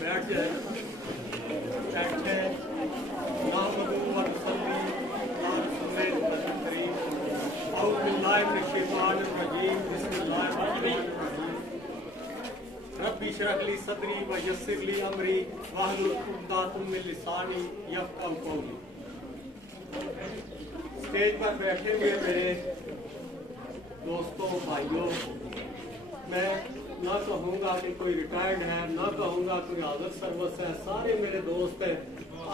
बैठ जाए बैठे रब्बी इश्रह ली सदरी व यस्सिर ली अमरी वाहलुल उक़दतम मिन लिसानी यफ़क़हू क़ौली। स्टेज पर बैठे हुए मेरे दोस्तों भाइयों, मैं ना कहूँगा कि कोई रिटायर्ड है, ना कहूँगा कोई हाज़िर सर्विस है, सारे मेरे दोस्त हैं।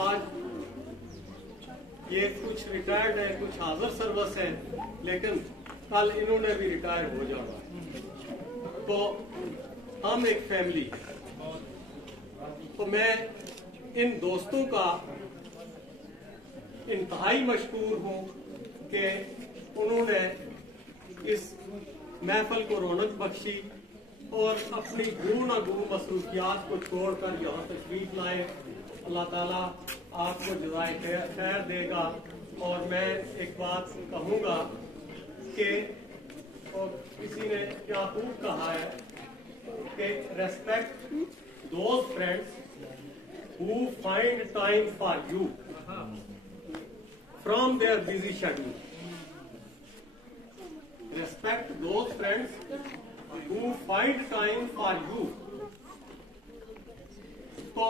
आज ये कुछ रिटायर्ड है, कुछ हाज़िर सर्विस है, लेकिन कल इन्होंने भी रिटायर हो जाना है। तो हम एक फैमिली है। तो मैं इन दोस्तों का इंतहाई मशकूर हूँ कि उन्होंने इस महफिल को रौनक बख्शी और अपनी गू न गू मसरूफियात को छोड़कर यहाँ तशरीफ लाए। अल्लाह ताला आपको जज़ाए खैर देगा। और मैं एक बात कहूँगा कि और किसी ने क्या खूब कहा है कि respect those friends who find time for you from their busy schedule. Respect those friends who find time for you. तो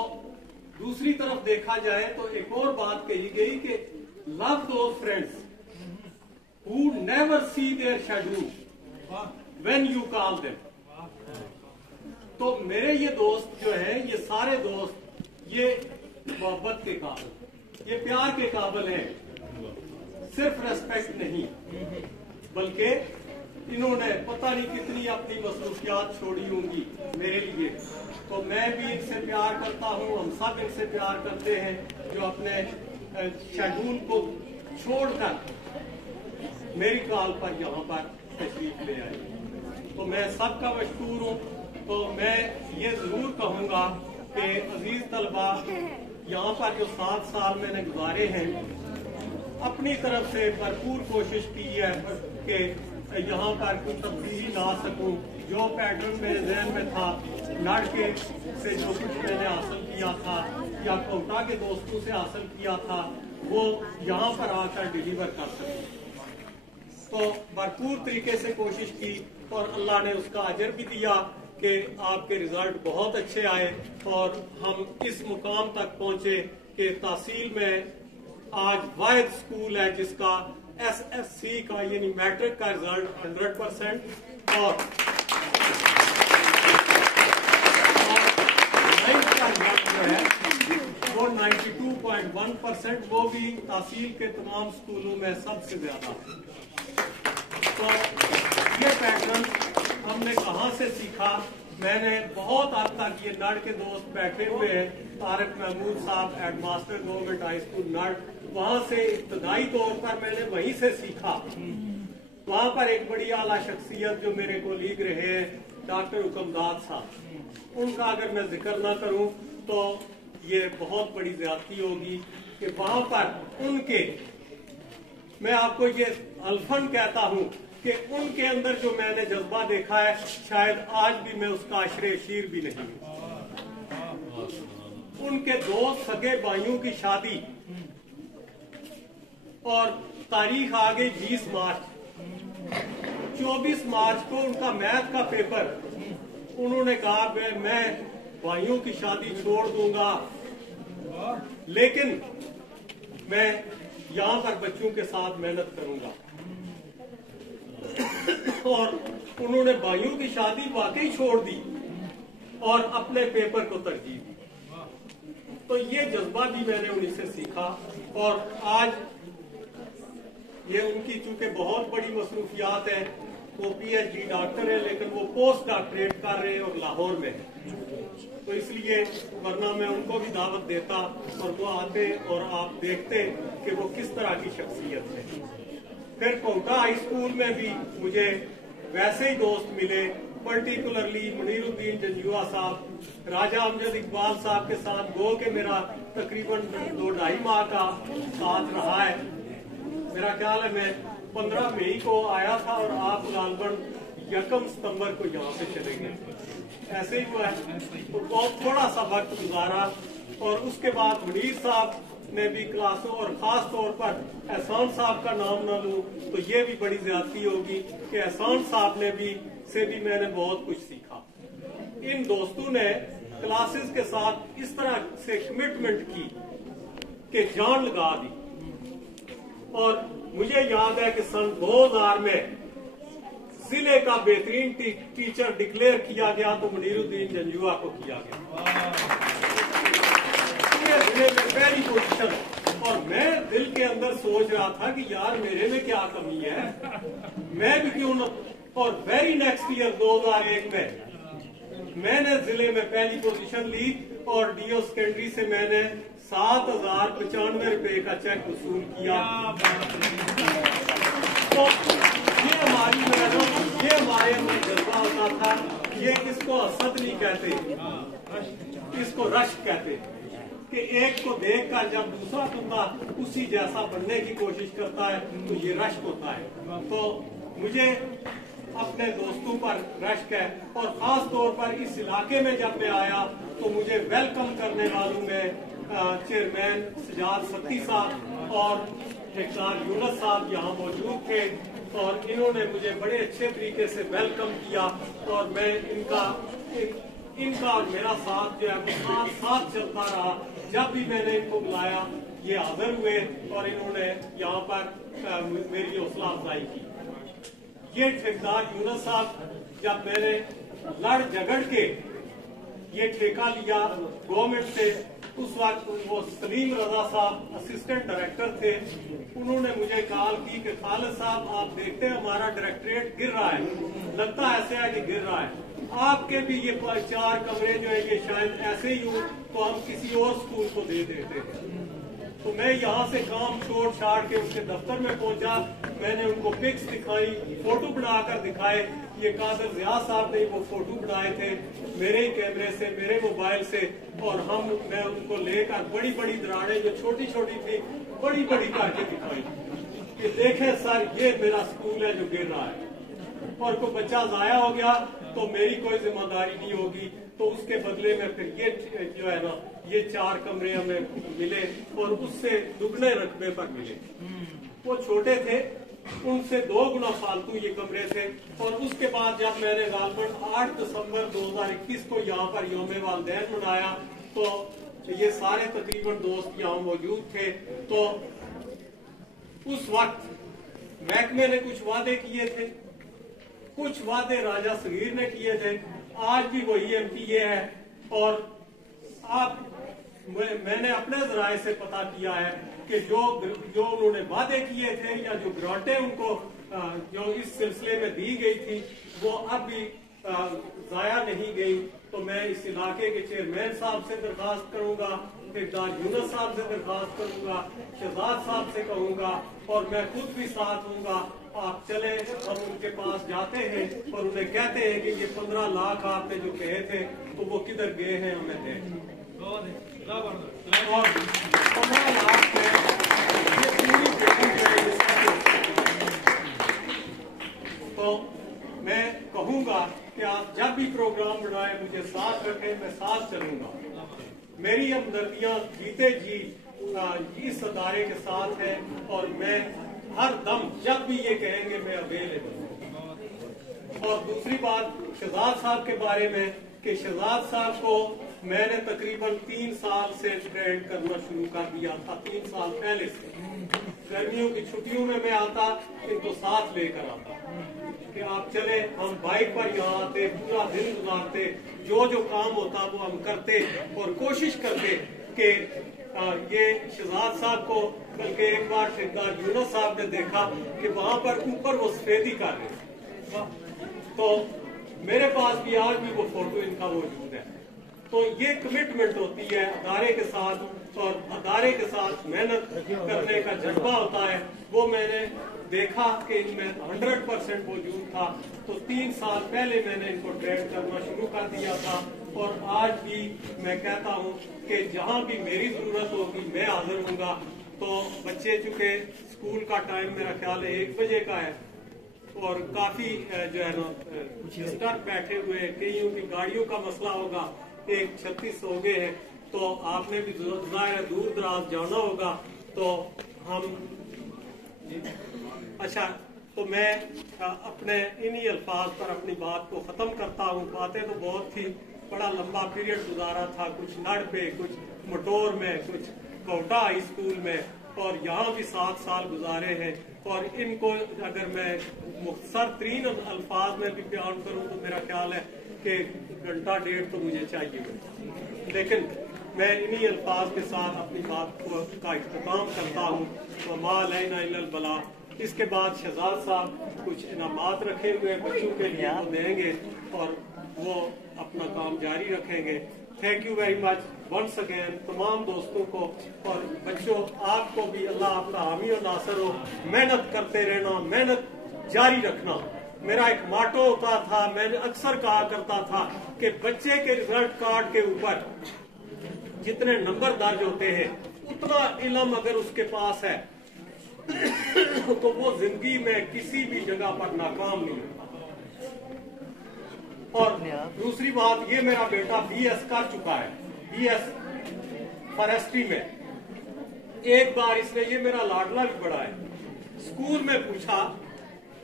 दूसरी तरफ देखा जाए तो एक और बात कही गई कि love those friends who never see their schedule when you call them. तो मेरे ये दोस्त जो हैं, ये सारे दोस्त ये मोहब्बत के काबिल, ये प्यार के काबिल हैं, सिर्फ रेस्पेक्ट नहीं बल्कि इन्होंने पता नहीं कितनी अपनी मसरूफियात छोड़ी होंगी मेरे लिए। तो मैं भी इनसे प्यार करता हूँ, हम सब इनसे प्यार करते हैं जो अपने शेड्यूल को छोड़कर मेरी कॉल पर यहाँ पर तशरीफ ले आए। तो मैं सबका मशकूर हूँ। तो मैं ये जरूर कहूँगा कि अजीज तलबा, यहाँ पर जो 7 साल मैंने गुजारे हैं, अपनी तरफ से भरपूर कोशिश की है कि यहाँ पर कोई तब्दीली ला सकूँ। जो पैटर्न मेरे जहन में था, लड़के से जो कुछ मैंने हासिल किया था या कोटा के दोस्तों से हासिल किया था, वो यहाँ पर आकर डिलीवर कर सकूँ। तो भरपूर तरीके से कोशिश की और अल्लाह ने उसका अजर भी दिया कि आपके रिजल्ट बहुत अच्छे आए और हम इस मुकाम तक पहुँचे कि तहसील में आज वाहिद स्कूल है जिसका SSC का यानी मैट्रिक का रिजल्ट 100% और 9th का रिजल्ट जो है वो 92.1%, वो भी तहसील के तमाम स्कूलों में सबसे ज्यादा। तो ये पैटर्न हमने कहाँ से सीखा? मैंने बहुत हद तक ये नड़ के दोस्त बैठे हुए हैं, तारिक महमूद साहब हेडमास्टर गवर्नमेंट हाई स्कूल नड़, वहां से इब्तदाई तौर पर मैंने वहीं से सीखा। वहां पर एक बड़ी आला शख्सियत जो मेरे कोलीग रहे हैं डॉक्टर हुकमदाद साहब, उनका अगर मैं जिक्र ना करूं तो ये बहुत बड़ी ज्यादती होगी कि वहां पर उनके, मैं आपको ये अल्फन कहता हूं कि उनके अंदर जो मैंने जज्बा देखा है, शायद आज भी मैं उसका आशरे शीर भी नहीं हूं। उनके 2 सगे भाइयों की शादी और तारीख आ गई 20 मार्च। 24 मार्च को उनका मैथ का पेपर, उन्होंने कहा मैं भाइयों की शादी छोड़ दूंगा, लेकिन मैं यहाँ पर बच्चों के साथ मेहनत करूंगा। और उन्होंने भाइयों की शादी वाकई छोड़ दी और अपने पेपर को तरजीह दी। तो ये जज्बा भी मैंने उन्हीं से सीखा। और आज ये उनकी चूंकि बहुत बड़ी मसरूफियात है, वो PhD डॉक्टर है, लेकिन वो पोस्ट डॉक्टरेट कर रहे हैं और लाहौर में है। तो इसलिए वरना मैं उनको भी दावत देता और वो आते और आप देखते कि वो किस तरह की शख्सियत है। फिर कोटा हाई स्कूल में भी मुझे वैसे ही दोस्त मिले, पर्टिकुलरली मुनीरुद्दीन जंजुआ साहब, राजा अमजद इकबाल साहब के साथ गो के मेरा तकरीबन 2-2.5 माह का साथ रहा है। मेरा ख्याल है मैं 15 मई को आया था और आप गालबन 1 सितंबर को यहाँ से चलेंगे। ऐसे ही हुआ है। तो बहुत थोड़ा सा वक्त गुजारा और उसके बाद मुनीर साहब ने भी क्लासों, और खास तौर पर एहसान साहब का नाम ना लूं तो ये भी बड़ी ज्यादती होगी कि एहसान साहब ने भी मैंने बहुत कुछ सीखा। इन दोस्तों ने क्लासेस के साथ इस तरह से कमिटमेंट की कि जान लगा दी। और मुझे याद है कि सन 2000 में जिले का बेहतरीन टीचर डिक्लेयर किया गया तो मुनीरुद्दीन जंजुआ को किया गया, जिले में पहली पोजीशन। और मैं दिल के अंदर सोच रहा था कि यार मेरे में क्या कमी है, मैं भी क्यों न। और वेरी नेक्स्ट ईयर 2001 में मैंने जिले में पहली पोजीशन ली और डीओ सेकेंडरी से मैंने 7,095 रुपए का चेक वसूल किया। तो ये हमारे अंदर जज्बा होता था। ये इसको असद नहीं कहते, इसको रश्क कहते कि एक को देखकर जब दूसरा बंदा उसी जैसा बनने की कोशिश करता है तो ये रश्क होता है। तो मुझे अपने दोस्तों पर रश्क है। और खास तौर पर इस इलाके में जब मैं आया तो मुझे वेलकम करने वालों में चेयरमैन सजाद सत्ती साहब और ठेकेदार यूनुस साहब यहाँ मौजूद थे और इन्होंने मुझे बड़े अच्छे तरीके से वेलकम किया। और मैं इनका और मेरा साथ जो है वो साथ चलता रहा। जब भी मैंने इनको बुलाया ये हाजिर हुए और इन्होंने यहाँ पर मेरी हौसला अफजाई की। ये ठेकेदार यूनुस साहब जब मैंने लड़ झगड़ के ये ठेका लिया गवर्नमेंट से, उस वक्त वो सलीम रजा साहब असिस्टेंट डायरेक्टर थे। उन्होंने मुझे कॉल की कि खालिद साहब आप देखते हैं हमारा डायरेक्टरेट गिर रहा है, लगता ऐसे है कि गिर रहा है, आपके भी ये 4 कमरे जो है ये शायद ऐसे ही हो तो हम किसी और स्कूल को दे देते। तो मैं यहाँ से काम छोड़ छाड़ के उसके दफ्तर में पहुंचा। मैंने उनको पिक्स दिखाई, फोटो बनाकर दिखाए। ये कादर जिया साहब ने वो फोटो बनाए थे मेरे ही कैमरे से, मेरे मोबाइल से। और मैं उनको लेकर बड़ी बड़ी दरारें जो छोटी छोटी थी बड़ी बड़ी करके दिखाई कि देखें सर ये मेरा स्कूल है जो गिर रहा है। और कोई बच्चा जाया हो गया तो मेरी कोई जिम्मेदारी नहीं होगी। तो उसके बदले में फिर ये जो है ना ये 4 कमरे हमें मिले और उससे दुगने रकबे पर मिले। वो छोटे थे, उनसे 2 गुना फालतू ये कमरे थे। और उसके बाद जब मैंने गालबन 8 दिसंबर 2021 को यहाँ पर यौम वालिदैन मनाया तो ये सारे तकरीबन दोस्त यहाँ मौजूद थे। तो उस वक्त महकमे ने कुछ वादे किए थे, कुछ वादे राजा सगीर ने किए थे, आज भी वही MTA है। और मैंने अपने जराए से पता किया है कि जो उन्होंने वादे किए थे या जो ग्रांटें उनको जो इस सिलसिले में दी गई थी वो अब भी जाया नहीं गई। तो मैं इस इलाके के चेयरमैन साहब से दरखास्त करूंगा, ठेकेदार यूनुस साहब से दरखास्त करूंगा, शहजाद साहब से कहूंगा और मैं खुद भी साथ हूँगा। आप चले, हम उनके पास जाते हैं और उन्हें कहते हैं कि ये 15 लाख आपने जो कहे थे तो वो किधर गए हैं हमें दें। और 15 लाख में ये पूरी बिल्डिंग तो मैं कहूंगा कि आप जब भी प्रोग्राम बनाए मुझे साथ रखें, मैं साथ चलूंगा। मेरी हमदर्दियां जीते जी इस अदारे के साथ है और मैं हर दम जब भी ये कहेंगे मैं अवेलेबल। और दूसरी बात शहजाद साहब के बारे में कि शहजाद साहब को मैंने तकरीबन 3 साल से ट्रेन करना शुरू कर दिया था। 3 साल पहले से गर्मियों की छुट्टियों में मैं आता, इनको साथ लेकर आता कि आप चले, हम बाइक पर यहाँ आते, पूरा दिन गुजारते, जो जो काम होता वो हम करते और कोशिश करते कि ये शहजाद साहब को, बल्कि एक बार ठेकेदार यूनुस साहब ने देखा कि वहां पर ऊपर वो सफेदी कर रहे तो मेरे पास भी आज भी वो फोटो इनका मौजूद है। तो ये कमिटमेंट होती है अदारे के साथ और अदारे के साथ मेहनत करने का जज्बा होता है। वो मैंने देखा कि इनमें 100% मौजूद था। तो 3 साल पहले मैंने इनको ट्रेन करना शुरू कर दिया था और आज भी मैं कहता हूँ कि जहाँ भी मेरी जरूरत होगी मैं हाजिर हूँगा। तो बच्चे चूंकि स्कूल का टाइम मेरा ख्याल है 1 बजे का है और काफी जो है ना डिस्टर्ब बैठे हुए हैं, कईयों की गाड़ियों का मसला होगा, एक 36 हो गए हैं, तो आपने भी ज़ाहिर दूर दराज जाना होगा, तो हम अच्छा तो मैं अपने इन्हीं अल्फाज पर अपनी बात को ख़त्म करता हूँ। बातें तो बहुत थी, बड़ा लंबा पीरियड गुजारा था, कुछ नड़ पे, कुछ मोटोर में, कुछ कोटा हाई स्कूल में, और यहाँ भी 7 साल गुजारे हैं। और इनको अगर मैं मुख्तसर तरीन अल्फाज में भी बयान करूँ तो मेरा ख्याल है कि घंटा डेढ़ तो मुझे चाहिए, लेकिन मैं इन्हीं अल्फाज के साथ अपनी बात का इख्तिताम करता हूँ। तो मा अलैना इल्लल बला। इसके बाद शहजाद साहब कुछ इनामात रखे हुए बच्चों के लिए वो देंगे और वो अपना काम जारी रखेंगे। Thank you very much once again तमाम दोस्तों को, और बच्चों आपको भी अल्लाह आपका हामी और नासर हो। मेहनत करते रहना, मेहनत जारी रखना। मेरा एक माटो होता था, मैंने अक्सर कहा करता था कि बच्चे के रिजल्ट कार्ड के ऊपर जितने नंबर दर्ज होते हैं उतना इल्म अगर उसके पास है तो वो जिंदगी में किसी भी जगह पर नाकाम नहीं होता। और दूसरी बात, ये मेरा बेटा BS कर चुका है, BS फॉरेस्ट्री में। एक बार इसने, ये मेरा लाडला भी बड़ा है, स्कूल में पूछा,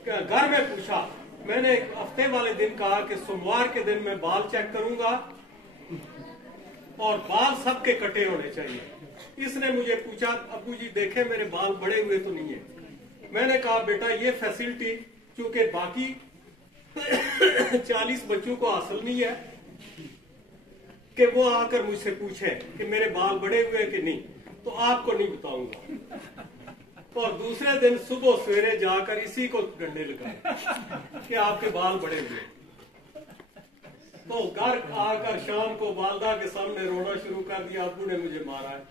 घर में पूछा, मैंने हफ्ते वाले दिन कहा कि सोमवार के दिन मैं बाल चेक करूंगा और बाल सबके कटे होने चाहिए। इसने मुझे पूछा, अब्बू जी देखे मेरे बाल बड़े हुए तो नहीं है। मैंने कहा बेटा ये फैसिलिटी चूंकि बाकी 40 बच्चों को हासिल नहीं है कि वो आकर मुझसे पूछे कि मेरे बाल बड़े हुए कि नहीं, तो आपको नहीं बताऊंगा। और दूसरे दिन सुबह सवेरे जाकर इसी को डंडे लगाए कि आपके बाल बड़े हुए। तो घर आकर शाम को वालदा के सामने रोना शुरू कर दिया, अब्बू ने मुझे मारा है।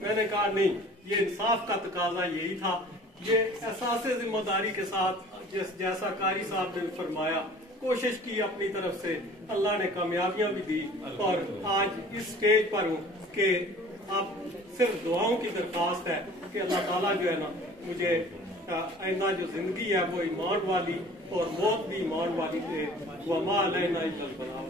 मैंने कहा नहीं, ये इंसाफ का तकाजा यही था। ये एहसास जिम्मेदारी के साथ जैसा कारी साहब ने फरमाया, कोशिश की अपनी तरफ से, अल्लाह ने कामयाबियां भी दी, और आज इस स्टेज पर हूँ कि अब सिर्फ दुआओं की दरख्वास्त है कि अल्लाह ताला जो है ना मुझे आइंदा जो जिंदगी है वो ईमान वाली और मौत भी ईमान वाली दे। वमा अलैना इल्लल बलाग।